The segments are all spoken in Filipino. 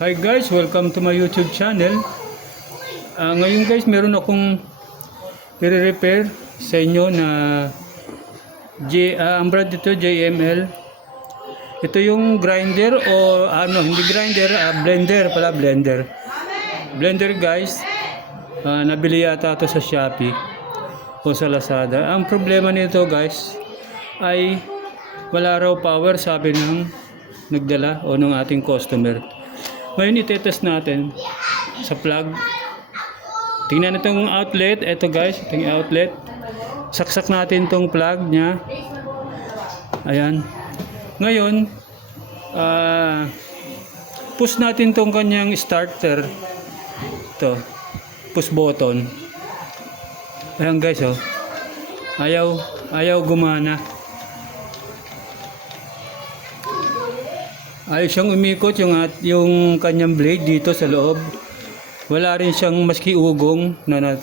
Hi guys, welcome to my YouTube channel. Ngayon guys, meron akong i-repair sa inyo na ang brand dito JML. Ito yung grinder o hindi grinder, blender pala, blender. Blender guys, nabili yata ito sa Shopee o sa Lazada. Ang problema nito guys ay wala raw power, sabi ng nagdala o ng ating customer. Ngayon itetest natin sa plug. Tingnan itong outlet. Ito guys, itong outlet. Saksak natin itong plug nya. Ayan. Ngayon, push natin itong kanyang starter. Ito, push button. Ayan guys, oh. Ayaw gumana. Ayaw siyang umikot yung kanyang blade dito sa loob. Wala rin siyang maski ugong na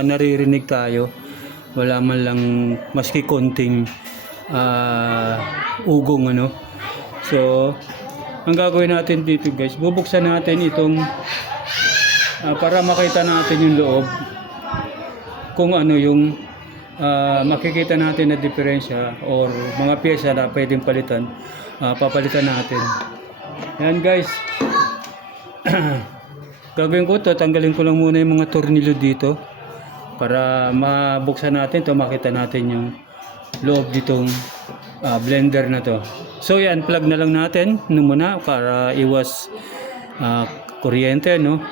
naririnig tayo. Wala man lang maski konting ugong ano. So, ang gagawin natin dito guys, bubuksan natin itong para makita natin yung loob. Kung ano yung makikita natin na diferensya or mga pyesa na pwedeng palitan. Papalitan natin. Ayan guys. Gagawin ko to, tanggalin ko lang muna yung mga tornilyo dito para mabuksan natin to, makita natin yung loob ditong blender na to. So yan, plug na lang natin muna para iwas kuryente, no?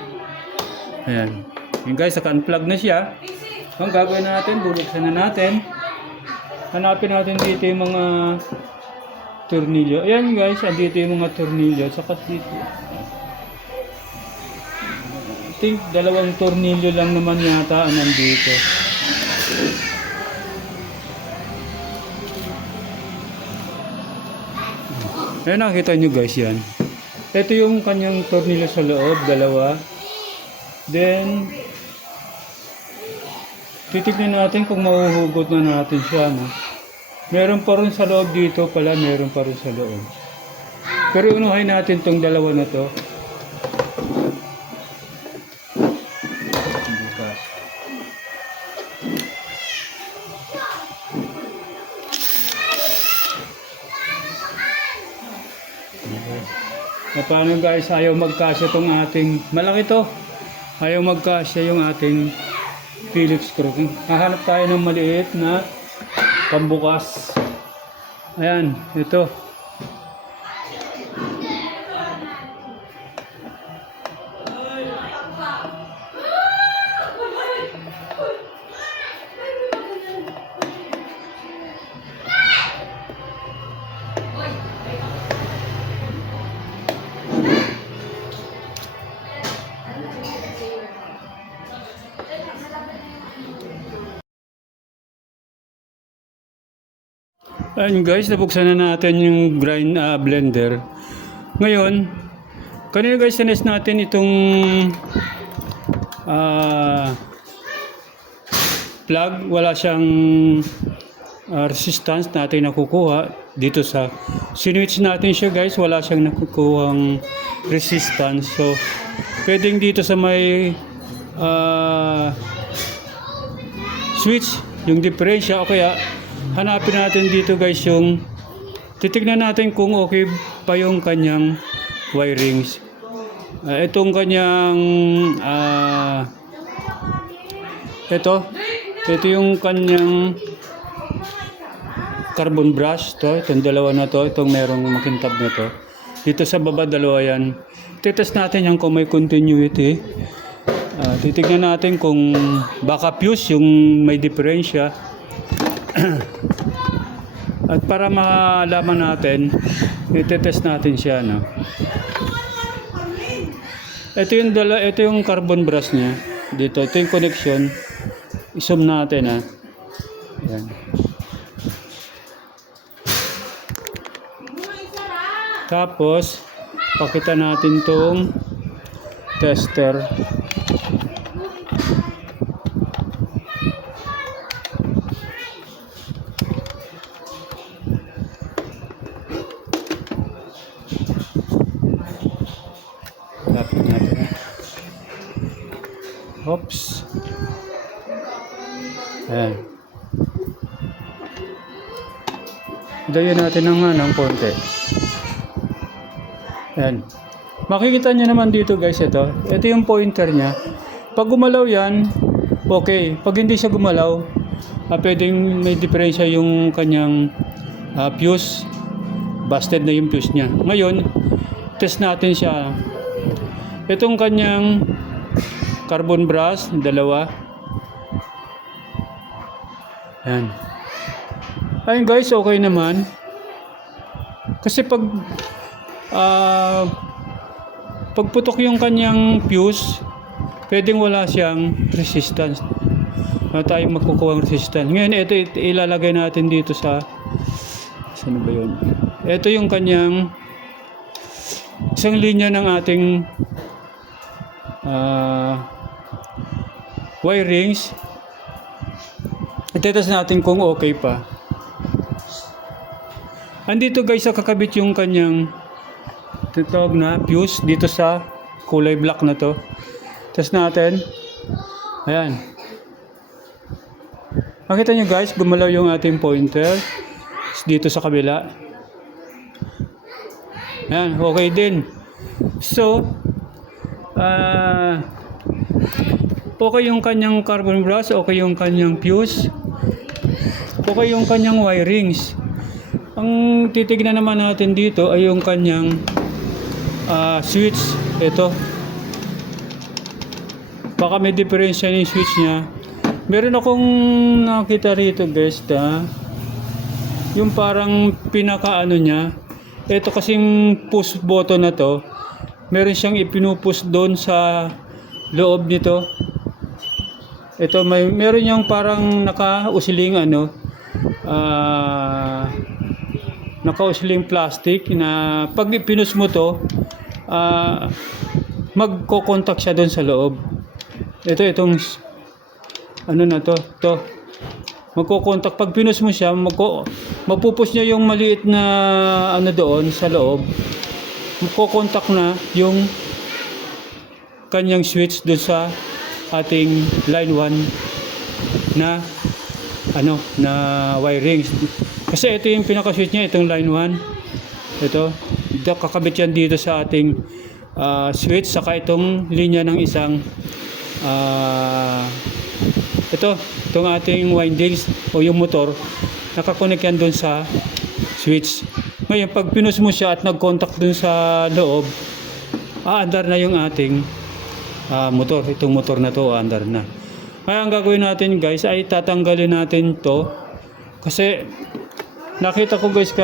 Ayan. Yung guys, naka-unplug na siya. Ang gagawin natin, bubuksan na natin. Hanapin natin dito yung mga tornilyo. Ayan guys, andito yung mga tornilyo. Saka dito. I think 2 tornilyo lang naman yata nandito. Ayan, nakita nyo guys yan. Ito yung kanyang tornilyo sa loob, 2. Then, titignan natin kung mahuhugot na natin siya, no? Meron pa rin sa loob dito pala, meron pa rin sa loob. Pero unahin natin tong 2 na to. Paano guys, ayaw magkasya tong ating, malaki to. Ayaw magkasya yung ating Phillips screw. Hahanap tayo ng maliit na pambukas. Ayan, ito. Ayan guys, nabuksan na natin yung blender. Ngayon, kanina guys, tinest natin itong plug. Wala siyang resistance natin nakukuha dito sa sinwitch natin siya guys. Wala siyang nakukuhang resistance. So, pwedeng dito sa may switch, yung diferensya o kaya hanapin natin dito guys yung titignan natin kung okay pa yung kanyang wirings. Itong kanyang ito yung kanyang carbon brush to, itong 2 na to, itong merong makintab na to. Dito sa baba 2 yan. Titest natin yung kung may continuity. Titignan natin kung baka fuse yung may diferensya. At para malaman natin, i-test natin siya, no? Ito yung carbon brush niya. Dito, ito yung connection. I-zoom natin, ha. Ayan. Tapos, pakita natin tong tester. Oops. Ayan. Dayan natin ng konti. Ayan. Makikita nyo naman dito guys, ito. Ito yung pointer niya. Pag gumalaw yan, okay. Pag hindi siya gumalaw, pwedeng may diferensya yung kanyang fuse. Busted na yung fuse niya. Ngayon, test natin siya. Itong kanyang carbon brass, dalawa. Ayan. Ayun guys, okay naman. Kasi pagputok yung kanyang fuse, pwedeng wala siyang resistance. Wala tayong makukuha ng resistance. Ngayon, ito ilalagay natin dito sa... Saan ba yun? Ito yung kanyang isang linya ng ating wirings. Itetas natin kung okay pa. Andito guys, kakabit yung kanyang tawag na fuse dito sa kulay black na to. Test natin. Ayan. Makita nyo guys, gumalaw yung ating pointer dito sa kabila. Ayan, okay din. So, okay yung kanyang carbon brass, okay yung kanyang fuse, okay yung kanyang wirings. Ang titignan naman natin dito ay yung kanyang switch. Ito. Baka may diferensya yung switch niya. Meron akong nakita rito guys na yung parang pinaka niya. Ito kasing push button na to. Meron siyang ipinupush doon sa loob nito. Ito meron yung parang naka-usiling naka-usiling plastic na pag ipinus mo to, magko-contact siya doon sa loob. Itong na to. Magko-contact. Pag pinus mo siya, mapupush niya yung maliit na doon sa loob. Magko-contact na yung kanyang switch doon sa ating line 1 na na wirings. Kasi ito yung pinaka-switch niya, itong line 1. Ito kakabit yan dito sa ating switch, saka itong linya ng isang itong ating windings o yung motor, nakakonect yan doon sa switch. Ngayon, pag pinus mo siya at nag-contact doon sa loob, aandar na yung ating motor. Itong motor na to, aandar na. Kaya ang gagawin natin guys ay tatanggalin natin to, kasi nakita ko guys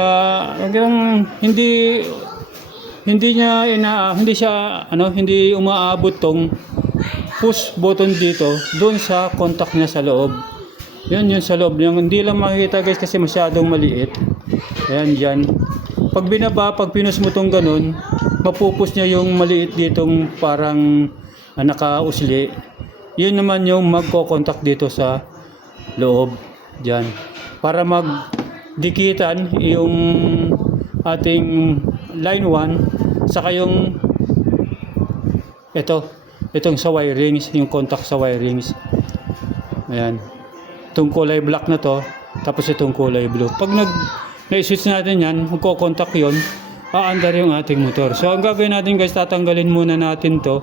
hindi umaabot tong push button dito doon sa contact niya sa loob. Yan yung sa loob. Yung hindi lang makikita guys kasi masyadong maliit. Ayan dyan. Pag binaba, pag pinus mo tong ganun, mapupus niya yung maliit ditong parang naka-usli. Yun naman yung magko-contact dito sa loob. Dyan. Para magdikitan yung ating line 1 saka yung itong sa wirings, yung contact sa wirings. Ayan. Itong kulay black na to, tapos itong kulay blue. Pag na-switch natin yan, magko-contact yun, aandar yung ating motor. So, ang gagawin natin guys, tatanggalin muna natin to.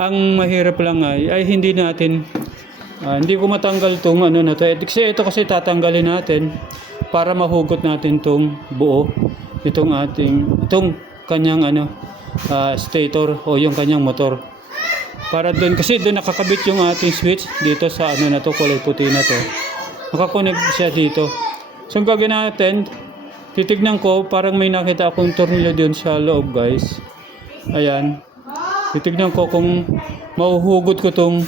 Ang mahirap lang ay hindi natin, hindi ko matanggal tong na to. Kasi ito kasi tatanggalin natin para mahugot natin tong buo. Itong kanyang stator o yung kanyang motor. Para doon, kasi doon nakakabit yung ating switch dito sa na to, kulay puti na to. Nakakonect siya dito. So, ang gagawin natin, titignan ko, parang may nakita akong tornilyo doon sa loob guys. Ayan. Titignan ko kung mahuhugot ko tong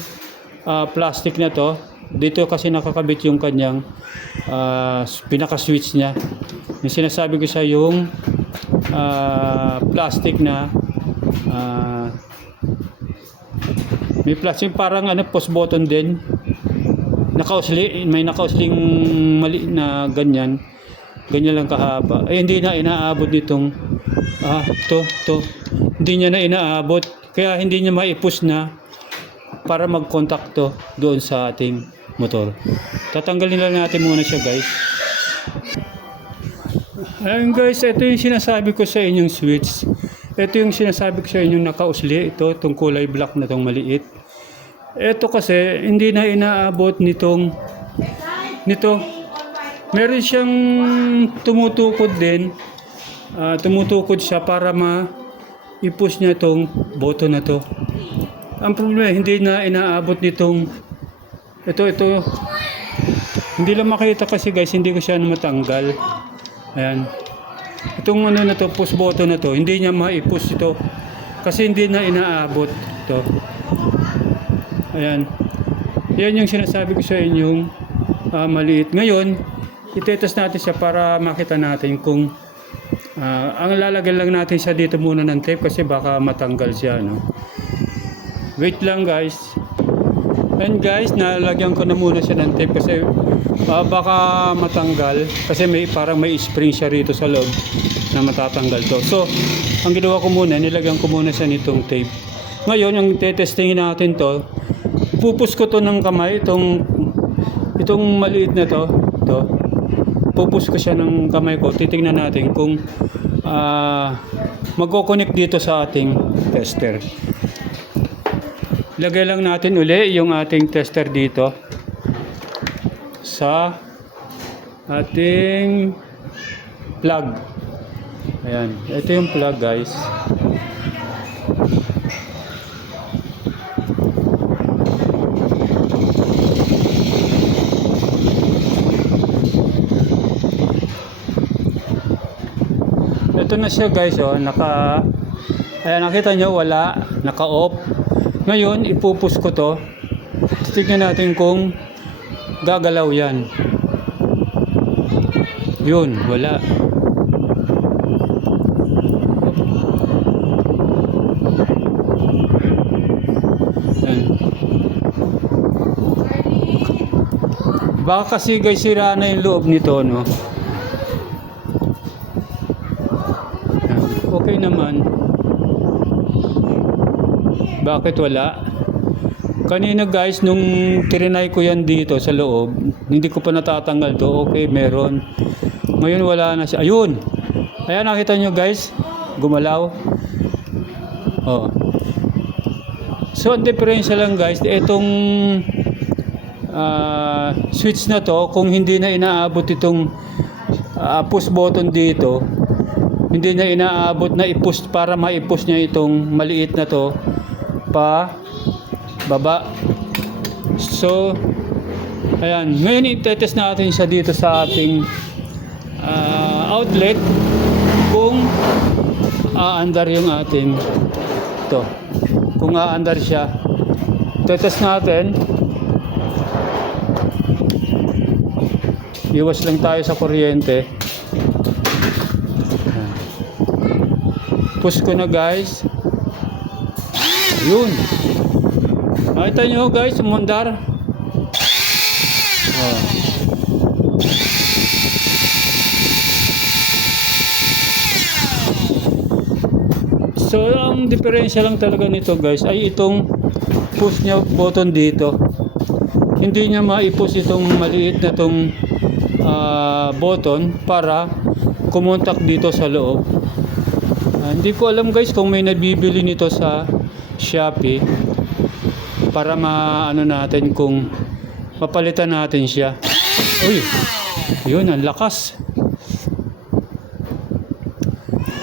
plastic na to. Dito kasi nakakabit yung kanyang pinaka-switch niya. Yung sinasabi ko sa yung plastic na may plastic parang push button din. May nakausling mali na ganyan. Ganyan lang kahaba. Ay hindi na inaabot nitong Hindi niya na inaabot. Kaya hindi niya maipush na para mag-kontakto doon sa ating motor. Tatanggalin lang natin muna siya guys. Ayun guys, ito yung sinasabi ko sa inyong switch. Ito yung sinasabi ko sa inyong nakausli. Ito, itong kulay black na itong maliit. Ito kasi, hindi na inaabot nito. Meron siyang tumutukod din. Tumutukod siya para i-push niya itong button na to. Ang problema, hindi na inaabot nitong ito. Hindi lang makita kasi guys, hindi ko siya matanggal. Ayan. Itong ano na to, push button na to, hindi niya ma-push ito. Kasi hindi na inaabot ito. Ayan. Yan yung sinasabi ko sa inyong maliit. Ngayon, itetest natin siya para makita natin kung ang lalagyan lang natin siya dito muna ng tape kasi baka matanggal siya, no? Wait lang guys. And guys, nalagyan ko na muna siya ng tape kasi baka matanggal kasi parang may spring siya rito sa loob na matatanggal to. So, ang ginawa ko muna, nilagyan ko muna siya nitong tape. Ngayon, ang tetestingin natin to, pupus ko to ng kamay, itong maliit na to. Pupus ko siya ng kamay ko. Titingnan natin kung magko-connect dito sa ating tester. Lagay lang natin uli yung ating tester dito sa ating plug. Ayan, ito yung plug guys. Ito na siya guys, oh, ayan, nakita nyo, wala, naka-off. Ngayon, ipupus ko to. Tignan natin kung gagalaw yan. Yun, wala. Ayan. Baka kasi guys, sira na yung loob nito, no? Ayan. Okay naman. Bakit wala? Kanina guys, nung tirinay ko yan dito sa loob, hindi ko pa natatanggal to. Okay, meron. Ngayon wala na siya. Ayun! Ayan, nakita nyo guys, gumalaw. Oh. So, ang diferensya lang guys, itong switch na to, kung hindi na inaabot itong push button dito, hindi na inaabot na i-push para ma-push niya itong maliit na to pa baba. So, ayan. Ngayon itetest natin siya dito sa ating outlet kung aandar yung ating ito. Kung aandar siya. Itetest natin. Iwas lang tayo sa kuryente. Ayan. Push ko na guys. Yun. Nakita nyo guys, umandar. Oh. So, ang diferensya lang talaga nito guys ay itong push niya button dito. Hindi niya ma-push itong maliit na itong button para kumontak dito sa loob. Hindi ko alam guys kung may nabibili nito sa Shopee para maano natin kung mapalitan natin siya. Uy, yun, ang lakas.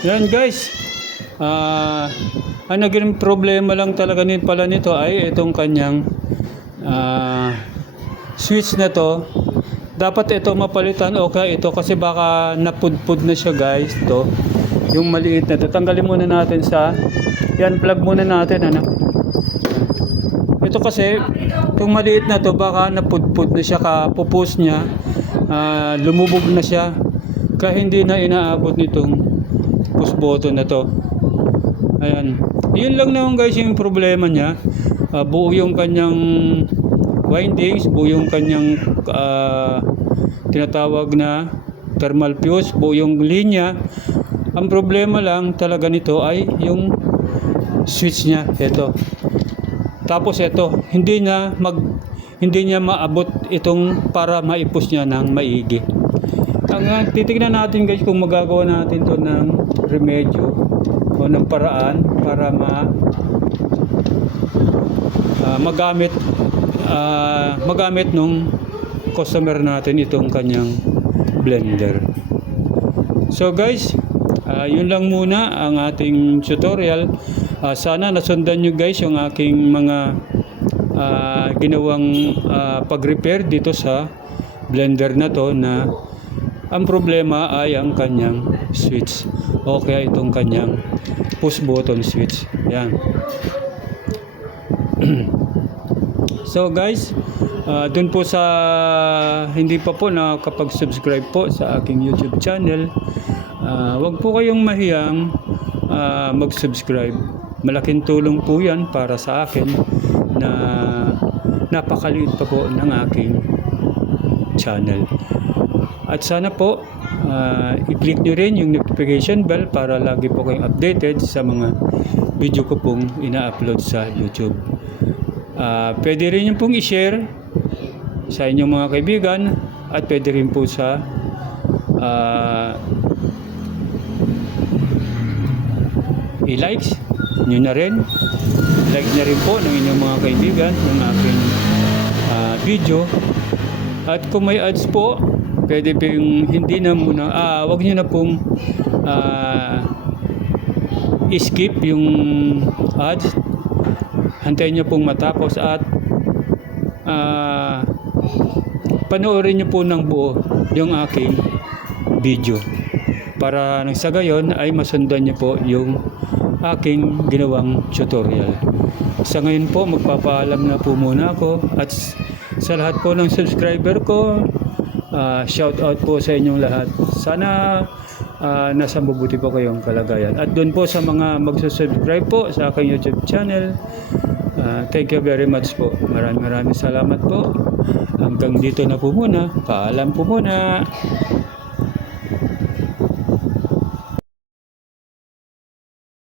Yan guys, ang naging problema lang talaga pala nito ay itong kanyang switch na to. Dapat ito mapalitan o kaya ito kasi baka napudpud na siya guys. Ito yung maliit na to, tanggalin muna natin sa yan, plug muna natin, ano. Ito kasi itong maliit na to baka napudpud na siya, kapupus niya, lumubog na siya kaya hindi na inaabot nitong push button na to. Ayan, yun lang naman guys yung problema niya. Buo yung kanyang windings, buo yung kanyang tinatawag na thermal fuse, buo yung linya. Ang problema lang talaga nito ay yung switch niya. Ito, Tapos ito, hindi niya maabot itong para maipos niya ng maigi. Ang titignan natin guys kung magagawa natin to ng remedyo o ng paraan para magamit nung customer natin itong kanyang blender. So guys, yun lang muna ang ating tutorial. Sana nasundan nyo guys yung aking mga ginawang pag-repair dito sa blender na to, na ang problema ay ang kanyang switch o kaya itong kanyang push button switch. Yan. So guys, dun po sa hindi pa po nakakapag-subscribe po sa aking YouTube channel, wag po kayong mahiyang mag-subscribe. Malaking tulong po yan para sa akin na napakaliit pa po ng aking channel. At sana po i-click nyo rin yung notification bell para lagi po kayong updated sa mga video ko pong ina-upload sa YouTube. Pwede rin yung pong i-share sa inyong mga kaibigan at pwede rin po sa i-likes nyo na rin. Like na rin po ng inyong mga kaibigan yung aking video. At kung may ads po, pwede po yung hindi na muna, wag nyo na pong skip yung ads. Hantayin nyo pong matapos at panoorin nyo po ng buo yung aking video para nang sa gayon ay masundan nyo po yung aking ginawang tutorial. Sa ngayon po, magpapaalam na po muna ako at sa lahat po ng subscriber ko, shout out po sa inyong lahat. Sana nasa mabuti po kayong kalagayan. At doon po sa mga magsusubscribe po sa aking YouTube channel, thank you very much po. Maraming salamat po. Hanggang dito na po muna. Paalam po muna.